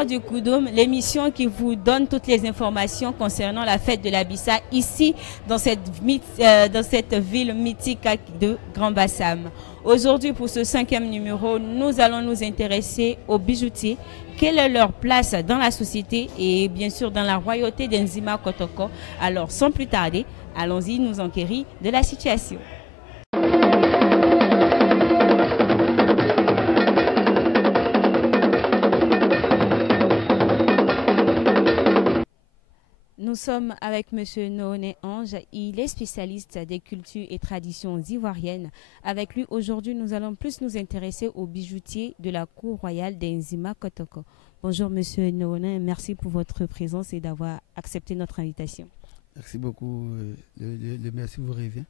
l'heure du Koudoum, l'émission qui vous donne toutes les informations concernant la fête de la Bissa ici dans cette ville mythique de Grand Bassam. Aujourd'hui, pour ce 5e numéro, nous allons nous intéresser aux bijoutiers. Quelle est leur place dans la société et bien sûr dans la royauté d'Enzima Kotoko? Alors, sans plus tarder, allons-y nous enquérir de la situation. Nous sommes avec M. Noné Ange. Il est spécialiste des cultures et traditions ivoiriennes. Avec lui, aujourd'hui, nous allons plus nous intéresser aux bijoutiers de la cour royale d'Enzima Kotoko. Bonjour M. Noné, merci pour votre présence et d'avoir accepté notre invitation. Merci beaucoup. Le merci vous revient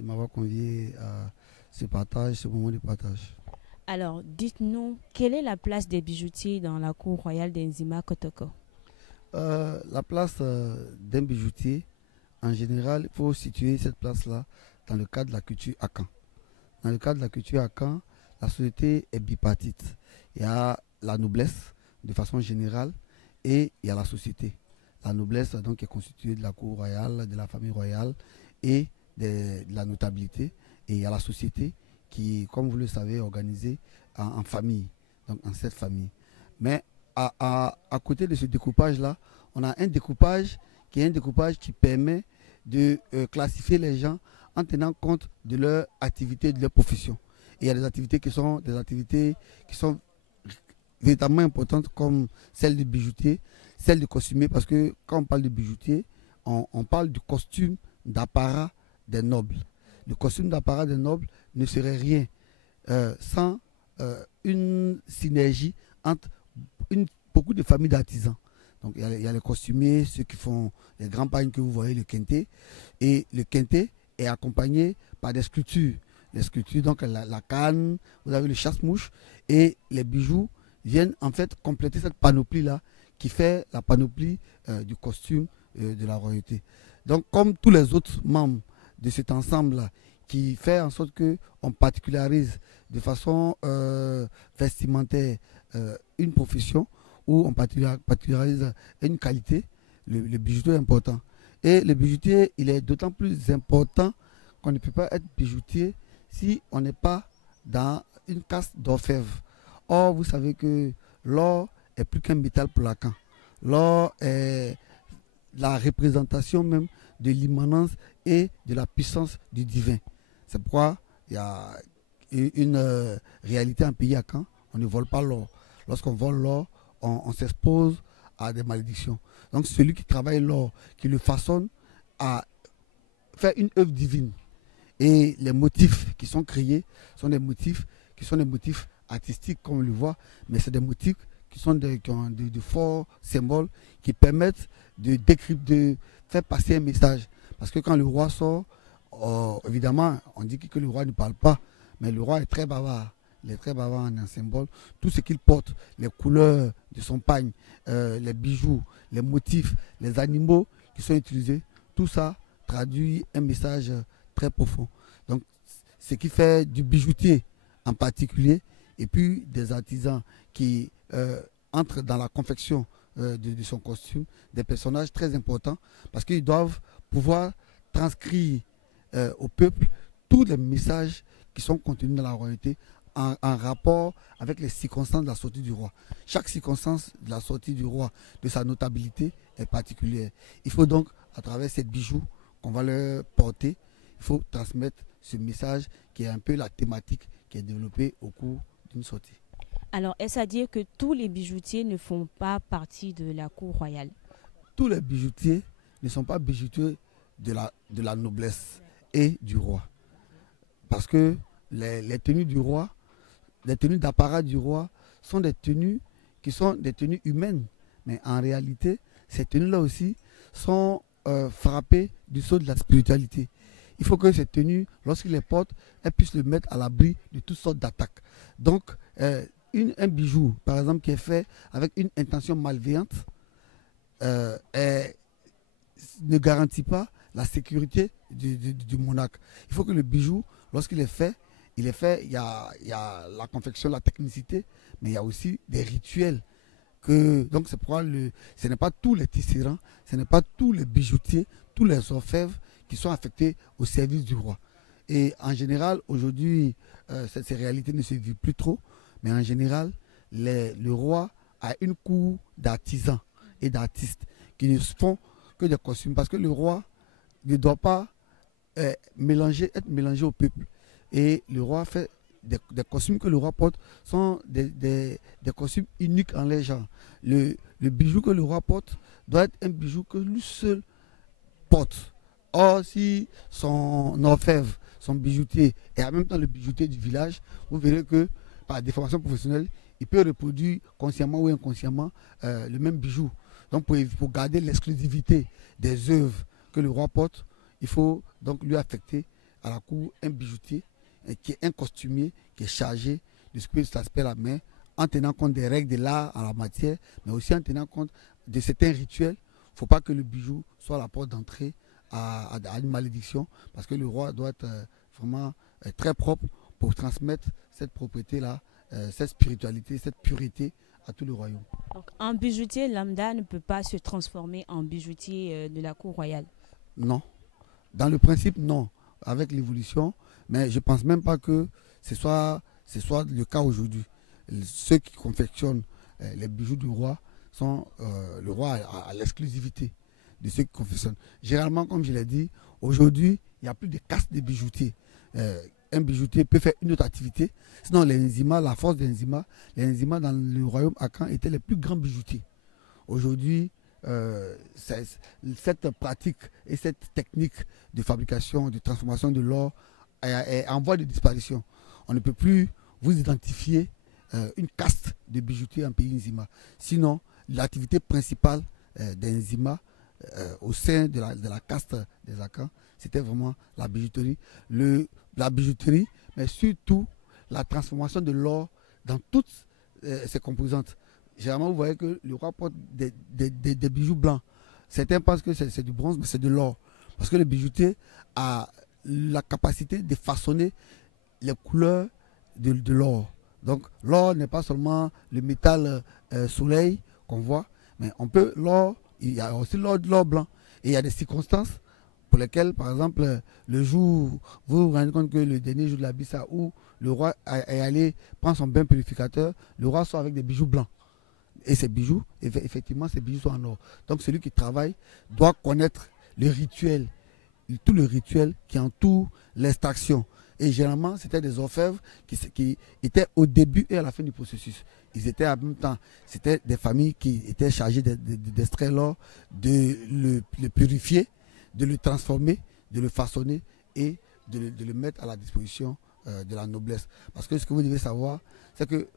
de m'avoir convié à ce partage, ce moment de partage. Alors, dites-nous, quelle est la place des bijoutiers dans la cour royale d'Enzima Kotoko? La place d'un bijoutier, en général, il faut situer cette place-là dans le cadre de la culture Akan. Dans le cadre de la culture Akan, la société est bipartite. Il y a la noblesse, de façon générale, et il y a la société. La noblesse, donc, est constituée de la cour royale, de la famille royale et de la notabilité. Et il y a la société qui, comme vous le savez, est organisée en famille, donc en 7 familles. Mais à côté de ce découpage-là, on a un découpage qui permet de classifier les gens en tenant compte de leur activité, de leur profession. Et il y a des activités qui sont véritablement importantes comme celle du bijoutier, celle du costumier, parce que quand on parle de bijoutier, on parle du costume d'apparat des nobles. Le costume d'apparat des nobles ne serait rien sans une synergie entre beaucoup de familles d'artisans. Donc il y a les costumiers, ceux qui font les grands pagnes que vous voyez, le quinté. Et le quinté est accompagné par des sculptures. Les sculptures, donc la canne, vous avez le chasse-mouche. Et les bijoux viennent en fait compléter cette panoplie-là qui fait la panoplie du costume de la royauté. Donc comme tous les autres membres de cet ensemble-là, qui fait en sorte qu'on particularise de façon vestimentaire une profession où on particularise une qualité, le bijoutier est important. Et le bijoutier, il est d'autant plus important qu'on ne peut pas être bijoutier si on n'est pas dans une caste d'orfèvre. Or, vous savez que l'or est plus qu'un métal pour Lacan. L'or est la représentation même de l'immanence et de la puissance du divin. C'est pourquoi il y a une réalité en pays à Caen, on ne vole pas l'or. Lorsqu'on vole l'or, on s'expose à des malédictions. Donc celui qui travaille l'or, qui le façonne à faire une œuvre divine. Et les motifs qui sont créés sont des motifs artistiques, comme on le voit, mais c'est des motifs qui ont de forts symboles qui permettent de faire passer un message. Parce que quand le roi sort, évidemment, on dit que le roi ne parle pas, mais le roi est très bavard. Il est très bavard en un symbole. Tout ce qu'il porte, les couleurs de son pagne, les bijoux, les motifs, les animaux qui sont utilisés, tout ça traduit un message très profond. Donc, ce qui fait du bijoutier en particulier, et puis des artisans qui entrent dans la confection de son costume, des personnages très importants, parce qu'ils doivent pouvoir transcrire au peuple tous les messages qui sont contenus dans la royauté en rapport avec les circonstances de la sortie du roi. Chaque circonstance de la sortie du roi, de sa notabilité, est particulière. Il faut donc, à travers ces bijoux qu'on va leur porter, il faut transmettre ce message qui est un peu la thématique qui est développée au cours d'une sortie. Alors, est-ce à dire que tous les bijoutiers ne font pas partie de la cour royale? Tous les bijoutiers ne sont pas bijoutiers de la noblesse et du roi. Parce que les tenues du roi, les tenues d'apparat du roi sont des tenues qui sont des tenues humaines. Mais en réalité, ces tenues-là aussi sont frappées du sceau de la spiritualité. Il faut que ces tenues, lorsqu'il les porte, elles puissent le mettre à l'abri de toutes sortes d'attaques. Donc, un bijou, par exemple, qui est fait avec une intention malveillante, ne garantit pas la sécurité du monarque. Il faut que le bijou, lorsqu'il est fait, il y a la confection, la technicité, mais il y a aussi des rituels Donc c'est pourquoi ce n'est pas tous les tisserands, ce n'est pas tous les bijoutiers, tous les orfèvres qui sont affectés au service du roi. Et en général, aujourd'hui, ces réalités ne se vivent plus trop, mais en général, le roi a une cour d'artisans et d'artistes qui ne font que des costumes, parce que le roi ne doit pas être mélangé au peuple. Et le roi fait des costumes que le roi porte sont des costumes uniques en les gens. Le bijou que le roi porte doit être un bijou que lui seul porte. Or, si son orfèvre, son bijoutier et en même temps le bijoutier du village, vous verrez que par déformation professionnelle, il peut reproduire consciemment ou inconsciemment le même bijou. Donc pour garder l'exclusivité des œuvres que le roi porte, il faut donc lui affecter à la cour un bijoutier qui est un costumier, qui est chargé de ce que ça se fait la main, en tenant compte des règles de l'art en la matière, mais aussi en tenant compte de certains rituels. Il ne faut pas que le bijou soit la porte d'entrée à une malédiction, parce que le roi doit être vraiment très propre pour transmettre cette propriété-là, cette spiritualité, cette pureté à tout le royaume. Donc, un bijoutier lambda ne peut pas se transformer en bijoutier de la cour royale? Non. Dans le principe, non. Avec l'évolution, mais je ne pense même pas que ce soit le cas aujourd'hui. Ceux qui confectionnent les bijoux du roi sont le roi à l'exclusivité de ceux qui confectionnent. Généralement, comme je l'ai dit, aujourd'hui, il n'y a plus de caste de bijoutiers. Un bijoutier peut faire une autre activité. Sinon, les Nzima, la force des Nzima, les Nzima dans le royaume Akan étaient les plus grands bijoutiers. Aujourd'hui, cette pratique et cette technique de fabrication, de transformation de l'or est en voie de disparition. On ne peut plus vous identifier une caste de bijoutiers en pays Nzima. Sinon, l'activité principale des Nzima au sein de la caste des Akans, c'était vraiment la bijouterie. La bijouterie, mais surtout la transformation de l'or dans toutes ses composantes. Généralement, vous voyez que le roi porte des bijoux blancs. Certains pensent que c'est du bronze, mais c'est de l'or. Parce que le bijoutier a la capacité de façonner les couleurs de l'or. Donc, l'or n'est pas seulement le métal soleil qu'on voit, mais l'or, il y a aussi l'or blanc. Et il y a des circonstances pour lesquelles, par exemple, le jour, vous vous rendez compte que le dernier jour de la Bissa, où le roi est allé prendre son bain purificateur, le roi sort avec des bijoux blancs. Et ces bijoux, effectivement, ces bijoux sont en or. Donc celui qui travaille doit connaître le rituel, tout le rituel qui entoure l'extraction. Et généralement, c'était des orfèvres qui étaient au début et à la fin du processus. Ils étaient en même temps, c'était des familles qui étaient chargées d'extraire l'or, de le purifier, de le transformer, de le façonner et de le mettre à la disposition de la noblesse. Parce que ce que vous devez savoir, c'est que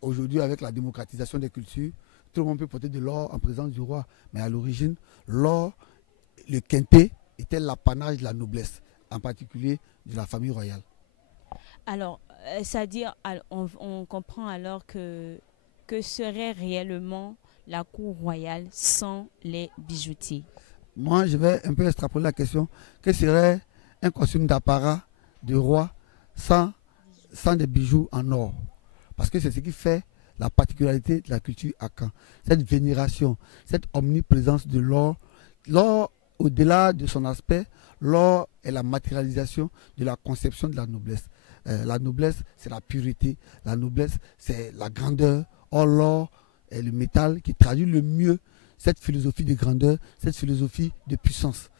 aujourd'hui, avec la démocratisation des cultures, tout le monde peut porter de l'or en présence du roi. Mais à l'origine, l'or, le quinté, était l'apanage de la noblesse, en particulier de la famille royale. Alors, c'est-à-dire, on comprend alors que serait réellement la cour royale sans les bijoutiers? Moi, je vais un peu extrapoler la question. Que serait un costume d'apparat de roi sans des bijoux en or? Parce que c'est ce qui fait la particularité de la culture Akan. Cette vénération, cette omniprésence de l'or. L'or, au-delà de son aspect, l'or est la matérialisation de la conception de la noblesse. La noblesse, c'est la pureté. La noblesse, c'est la grandeur. Or, l'or est le métal qui traduit le mieux cette philosophie de grandeur, cette philosophie de puissance.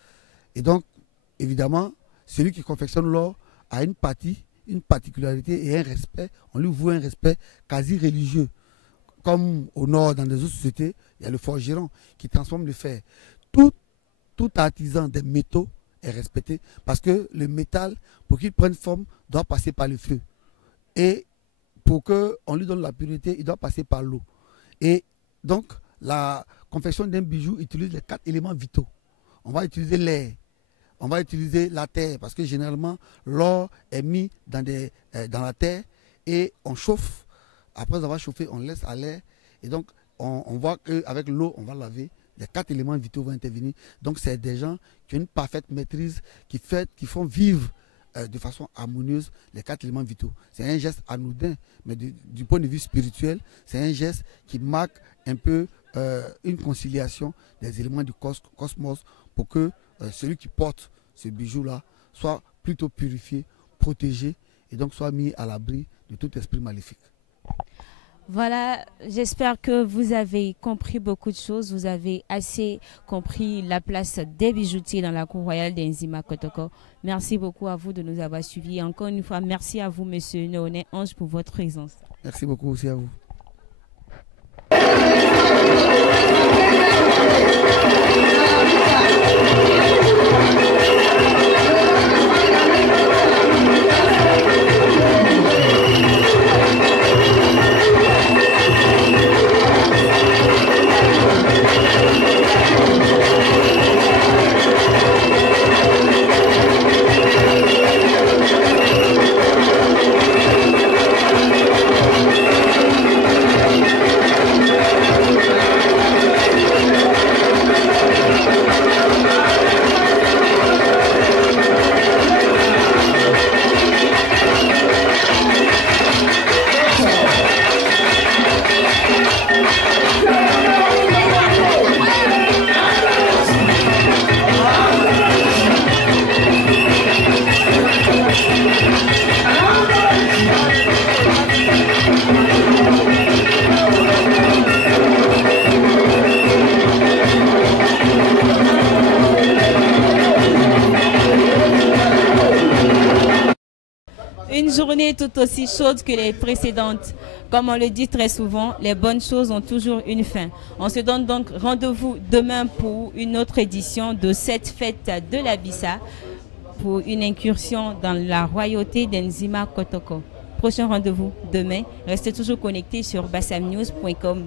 Et donc, évidemment, celui qui confectionne l'or a une particularité et un respect, on lui voue un respect quasi religieux. Comme au nord, dans des autres sociétés, il y a le forgeron qui transforme le fer. Tout artisan des métaux est respecté parce que le métal, pour qu'il prenne forme, doit passer par le feu. Et pour qu'on lui donne la pureté, il doit passer par l'eau. Et donc, la confection d'un bijou utilise les 4 éléments vitaux. On va utiliser l'air. On va utiliser la terre parce que généralement l'or est mis dans la terre et on chauffe. Après avoir chauffé, on laisse à l'air et donc on voit qu'avec l'eau, on va laver. Les 4 éléments vitaux vont intervenir. Donc c'est des gens qui ont une parfaite maîtrise, qui font vivre de façon harmonieuse les 4 éléments vitaux. C'est un geste anodin, mais du point de vue spirituel, c'est un geste qui marque un peu une conciliation des éléments du cosmos pour que celui qui porte ce bijou-là soit plutôt purifié, protégé et donc soit mis à l'abri de tout esprit maléfique. Voilà, j'espère que vous avez compris beaucoup de choses. Vous avez assez compris la place des bijoutiers dans la cour royale d'Enzima Kotoko. Merci beaucoup à vous de nous avoir suivis. Encore une fois, merci à vous, Monsieur Noné Ange, pour votre présence. Merci beaucoup aussi à vous. Une journée tout aussi chaude que les précédentes. Comme on le dit très souvent, les bonnes choses ont toujours une fin. On se donne donc rendez-vous demain pour une autre édition de cette fête de la Bissa, pour une incursion dans la royauté d'Enzima Kotoko. Prochain rendez-vous demain. Restez toujours connectés sur bassamnews.com.